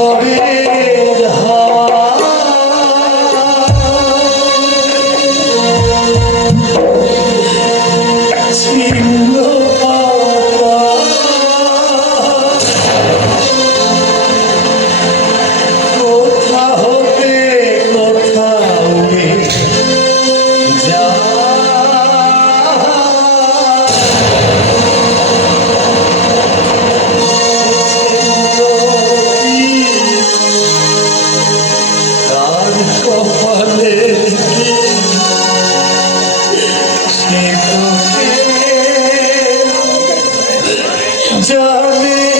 ঝড়ের জানে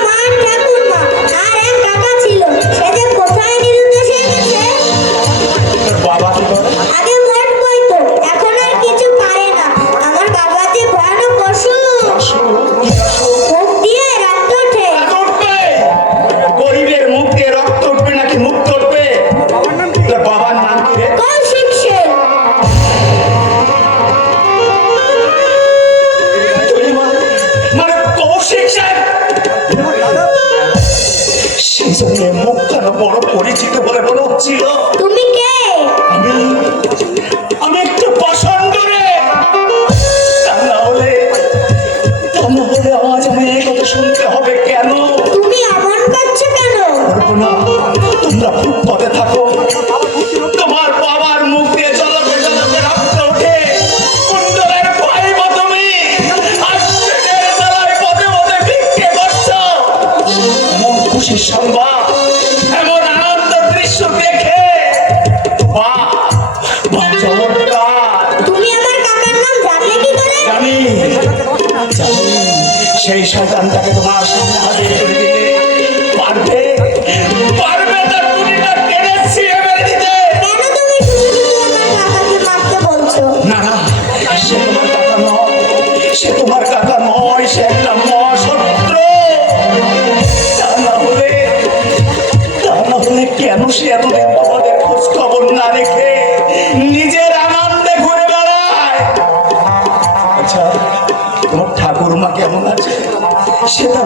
সেটা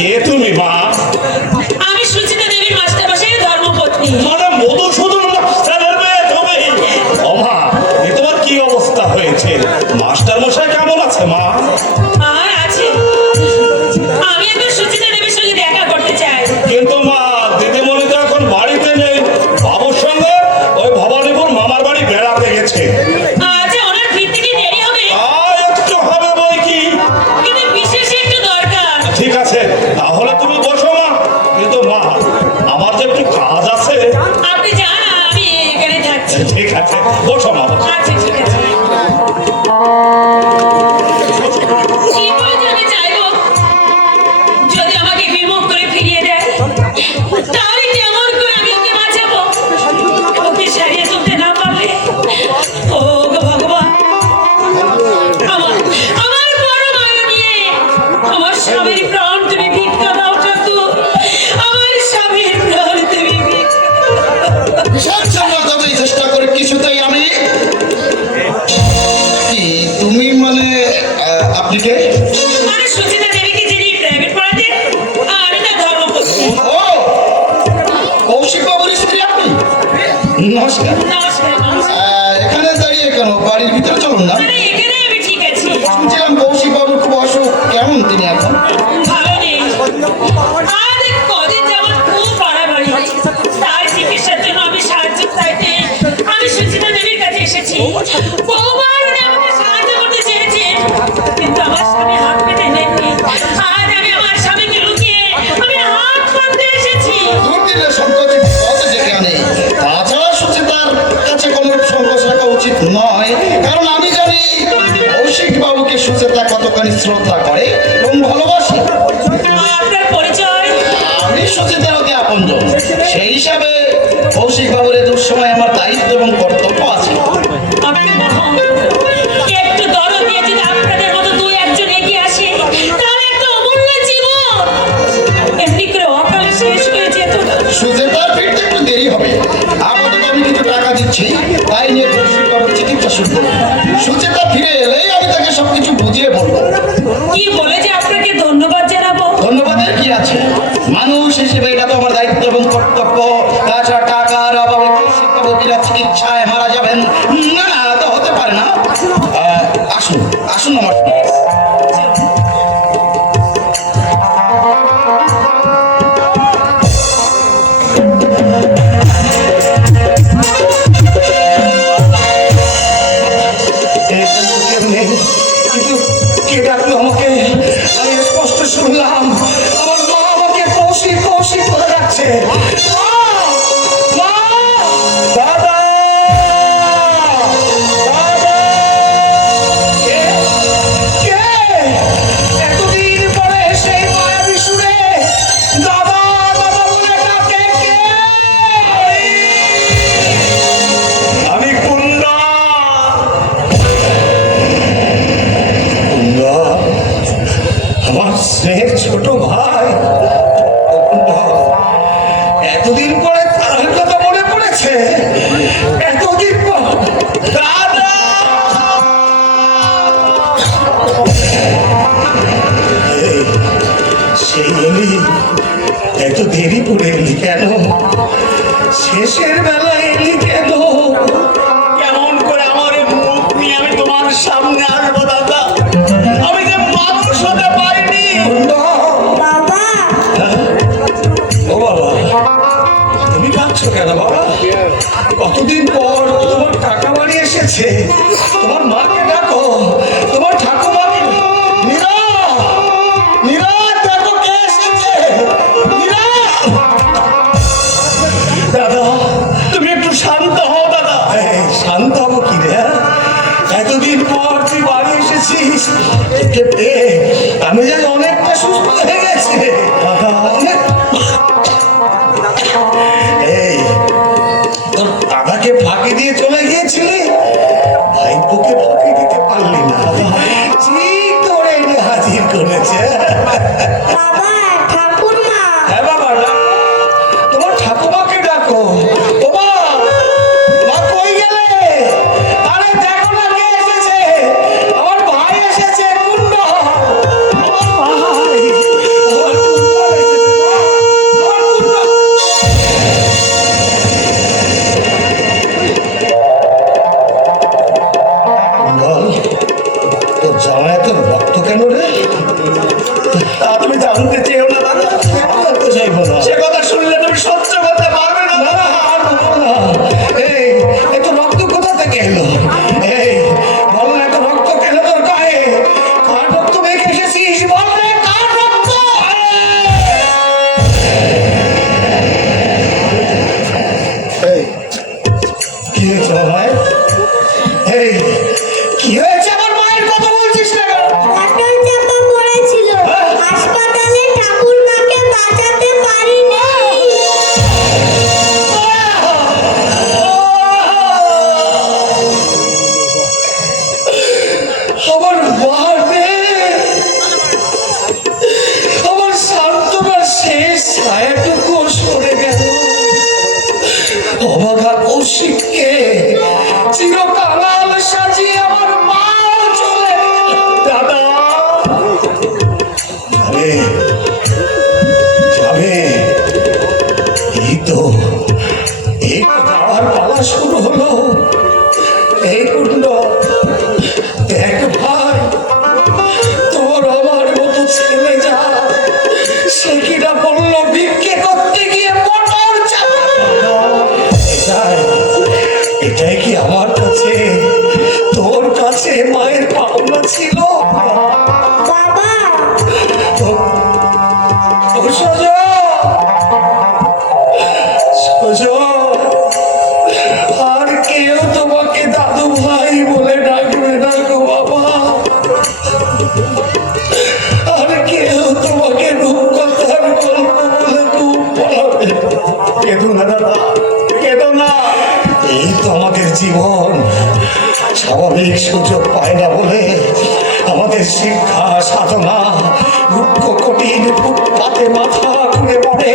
quieto নমস্কার। এখানে দাঁড়িয়ে কেন? বাড়ির ভিতরে চলুন না। শুনছিলাম কৌশিক বাবুর খুব অসুখ। কেমন তিনি এখন? শ্রদ্ধা করে এবং ভালোবাসে। আপনার পরিচয়? আমি সচেতন হতে আপনজন সেই হিসাবে কৌশিক বাবুরের দুঃসময় আমার দায়িত্ব এবং কর্তব্য আছে। ফিরতে একটু দেরি হবে। আপাতত আমি টাকা দিচ্ছি। তাই নিয়ে চিকিৎসা শুরু করব সুচেতা ফিরে এলেই আমি তাকে সবকিছু বুঝিয়ে বলব। স্নেহের ছোট ভাই তুমি একটু শান্ত শান্ত কি রে হ্যাঁ? এতদিন পর তুই বাড়ি এসেছিস আমি যে অনেকটা সুস্থ হয়ে আমাদের জীবন। স্বাভাবিক সুযোগ পায় না বলে আমাদের শিক্ষা, সাধনা দুঃখ কঠিন ফুটপাতে মাথা ঘুরে পড়ে।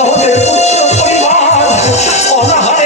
আমাদের পুত্র পরিবার অনাহার